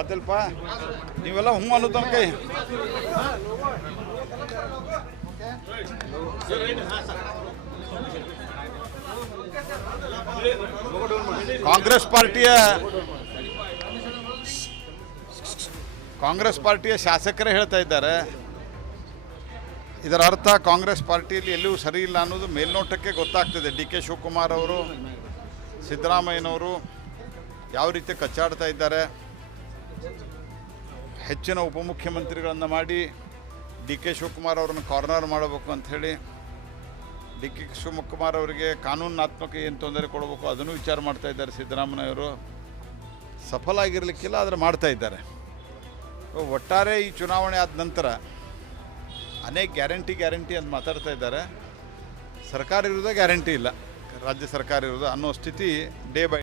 ಆತಲ್ಪ, ನೀವೆಲ್ಲ ಹ್ಞೂ ಅನ್ನೋ ತನಕ ಕಾಂಗ್ರೆಸ್ ಪಾರ್ಟಿಯ ಕಾಂಗ್ರೆಸ್ ಪಾರ್ಟಿಯ ಶಾಸಕರೇ ಹೇಳ್ತಾ ಇದ್ದಾರೆ. ಇದರ ಅರ್ಥ ಕಾಂಗ್ರೆಸ್ ಪಾರ್ಟಿಯಲ್ಲಿ ಎಲ್ಲೂ ಸರಿ ಇಲ್ಲ ಅನ್ನೋದು ಮೇಲ್ನೋಟಕ್ಕೆ ಗೊತ್ತಾಗ್ತದೆ. ಡಿ ಕೆ ಶಿವಕುಮಾರ್ ಅವರು, ಸಿದ್ದರಾಮಯ್ಯನವರು ಯಾವ ರೀತಿ ಕಚ್ಚಾಡ್ತಾ ಇದ್ದಾರೆ? ಹೆಚ್ಚಿನ ಉಪಮುಖ್ಯಮಂತ್ರಿಗಳನ್ನು ಮಾಡಿ ಡಿ ಕೆ ಶಿವಕುಮಾರ್ ಅವ್ರನ್ನ ಕಾರ್ನರ್ ಮಾಡಬೇಕು ಅಂಥೇಳಿ ಡಿ ಕೆ ಶಿವಕುಮಾರ್ ಅವರಿಗೆ ಕಾನೂನಾತ್ಮಕ ಏನು ತೊಂದರೆ ಕೊಡಬೇಕು ಅದನ್ನು ವಿಚಾರ ಮಾಡ್ತಾ ಇದ್ದಾರೆ ಸಿದ್ದರಾಮಯ್ಯವರು ಸಫಲ ಆಗಿರಲಿಕ್ಕಿಲ್ಲ, ಆದರೆ ಮಾಡ್ತಾ ಇದ್ದಾರೆ. ಒಟ್ಟಾರೆ ಈ ಚುನಾವಣೆ ಆದ ನಂತರ ಅನೇಕ ಗ್ಯಾರಂಟಿ ಗ್ಯಾರಂಟಿ ಅಂತ ಮಾತಾಡ್ತಾ ಇದ್ದಾರೆ. ಸರ್ಕಾರ ಇರೋದೇ ಗ್ಯಾರಂಟಿ ಇಲ್ಲ, ರಾಜ್ಯ ಸರ್ಕಾರ ಇರೋದು ಅನ್ನೋ ಸ್ಥಿತಿ ಡೇ ಬೈ